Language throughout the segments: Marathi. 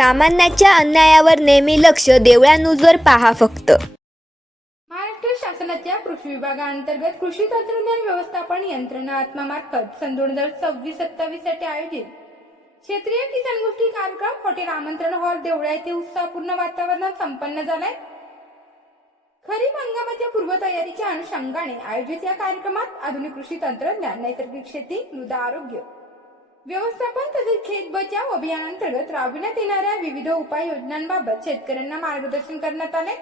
सामान्याच्या अन्यायावर नेहमी लक्ष देवळा न्यूजवर पहा फक्त. महाराष्ट्र शासनाच्या कृषी विभागाअंतर्गत कृषी तंत्रज्ञान व्यवस्थापन यंत्रणा आत्मामार्फत सन 2026-27 साठी आयोजित क्षेत्रीय किसान गोष्टी कार्यक्रम हॉटेल आमंत्रण हॉल देवळा येथे उत्साहपूर्ण वातावरणात संपन्न झालाय. खरीप हंगामाच्या पूर्वतयारीच्या अनुषंगाने आयोजित या कार्यक्रमात आधुनिक कृषी तंत्रज्ञान, नैसर्गिक शेती, मृदा आरोग्य व्यवस्थापन तसेच खेत बचाव अभियानांतर्गत राबविण्यात येणाऱ्या विविध उपाययोजनांबाबत शेतकऱ्यांना मार्गदर्शन करण्यात आले.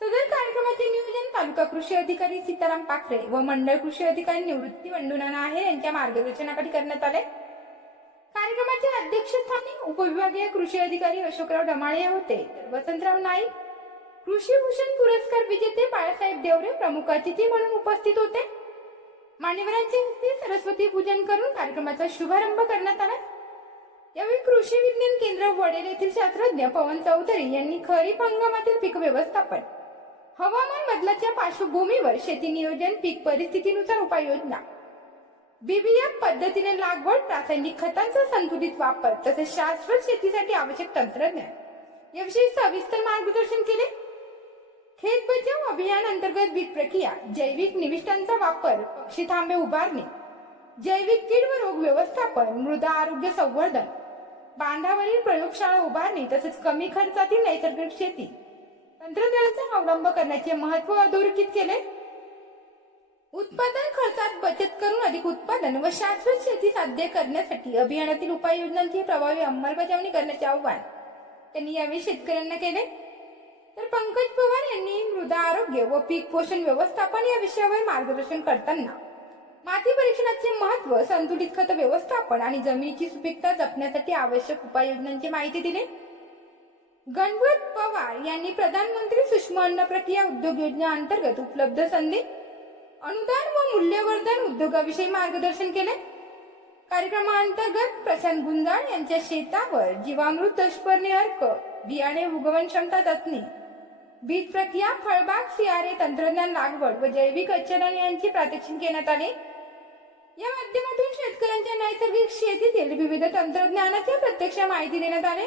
सदर कार्यक्रमाचे नियोजन तालुका कृषी अधिकारी सीताराम पाखरे व मंडळ कृषी अधिकारी निवृत्ती बंडूनाना आहेर यांच्या मार्गदर्शनाखाली करण्यात आले. कार्यक्रमाच्या अध्यक्षस्थानी उपविभागीय कृषी अधिकारी अशोकराव डमाळे होते, तर वसंतराव नाईक, कृषी भूषण पुरस्कार विजेते बाळासाहेब देवरे प्रमुख अतिथी म्हणून उपस्थित होते. मान्यवरांच्या हस्ते सरस्वती पूजन करून कार्यक्रमाचा शुभारंभ करण्यात आला. यावेळी कृषी विज्ञान केंद्र वडेल येथील शास्त्रज्ञ पवन चौधरी यांनी खरीप हंगामातील पीक व्यवस्थापन, हवामान बदलाच्या पार्श्वभूमीवर शेती नियोजन, पीक परिस्थितीनुसार उपाययोजना, बीबीएफ पद्धतीने लागवड, रासायनिक खतांचा संतुलित वापर तसेच शाश्वत शेतीसाठी आवश्यक तंत्रज्ञान याविषयी सविस्तर मार्गदर्शन केले. खेत बचाव अभियान अंतर्गत बीज प्रक्रिया, जैविक निविष्ठांचा वापर, पक्षी थांबे उभारणे, जैविक कीड व रोग व्यवस्थापन, मृदा आरोग्य संवर्धन, बांधावरील प्रयोगशाळा उभारणी तसेच कमी खर्चातील नैसर्गिक शेती तंत्रज्ञानाचा अवलंब करण्याचे महत्त्व अधोरेखित केले. उत्पादन खर्चात बचत करून अधिक उत्पादन व शाश्वत शेती साध्य करण्यासाठी अभियानातील उपाययोजनांची प्रभावी अंमलबजावणी करण्याचे आवाहन त्यांनी यावेळी शेतकऱ्यांना केले. तर पंकज पवार यांनी मृदा आरोग्य व पीक पोषण व्यवस्थापन या विषयावर मार्गदर्शन करताना माती परीक्षणाचे महत्त्व, संतुलित खत व्यवस्थापन आणि जमिनीची सुपीकता जपण्यासाठी आवश्यक उपाययोजनांची माहिती दिली. गणपत पवार यांनी प्रधानमंत्री सूक्ष्म अन्न प्रक्रिया उद्योग योजना अंतर्गत उपलब्ध संधी, अनुदान व मूल्यवर्धन उद्योगाविषयी मार्गदर्शन केले. कार्यक्रमाअंतर्गत प्रशांत गुंजाळ यांच्या शेतावर जीवामृत दशपर्णी अर्क, बियाणे उगवण क्षमता चाचणी, बीज प्रक्रिया, फळबाग सीआरए तंत्रज्ञान लागवड व जैविक आचरण यांची प्रात्यक्षिक घेण्यात आले. या माध्यमातून शेतकऱ्यांच्या नैसर्गिक शेतीतील विविध तंत्रज्ञानाची प्रत्यक्ष माहिती देण्यात आली.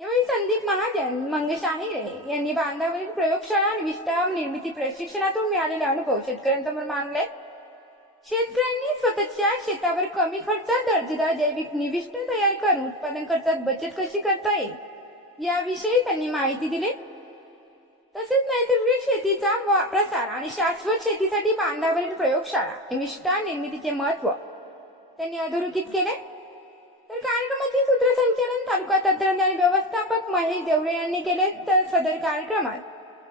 यावेळी संदीप महाजन, मंगेश आहिरे यांनी बांधावरील प्रयोगशाळा आणि विष्टा निर्मिती प्रशिक्षणातून मिळालेले अनुभव शेतकऱ्यांसमोर मांडले. शेतकऱ्यांनी स्वतःच्या शेतावर कमी खर्चात दर्जेदार जैविक निविष्ठ तयार करून उत्पादन खर्चात बचत कशी करता येईल याविषयी त्यांनी माहिती दिली. तसेच नैसर्गिक शेतीचा प्रसार आणि शाश्वत शेतीसाठी बांधावरील प्रयोगशाळा निविष्ठा निर्मितीचे महत्त्व त्यांनी अधोरेखित केले. तर कार्यक्रमाचे सूत्रसंचालन तालुका तंत्रज्ञान व्यवस्थापक महेश देवरे यांनी केले. तर सदर कार्यक्रमात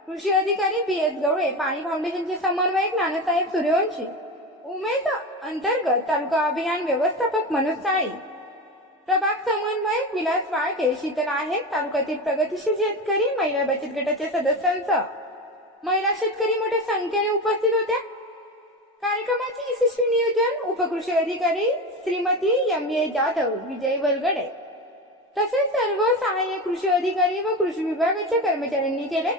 कृषी अधिकारी बी.एस. गवळे, पाणी फाउंडेशनचे समन्वयक नानासाहेब सूर्यवंशी, उमेद अंतर्गत तालुका अभियान व्यवस्थापक मनोज साळी, प्रभाग समन्वयक विलास वाळके, शीतल आहेर, तालुक्यातील प्रगतीशील शेतकरी, महिला बचत गटाच्या सदस्यांसह महिला शेतकरी मोठ्या संख्येने उपस्थित होत्या. कार्यक्रमाचे यशस्वी नियोजन उपकृषी अधिकारी श्रीमती एम.ए. जाधव, विजय वलगडे तसेच सर्व सहाय्यक कृषी अधिकारी व कृषी विभागाच्या कर्मचाऱ्यांनी केले.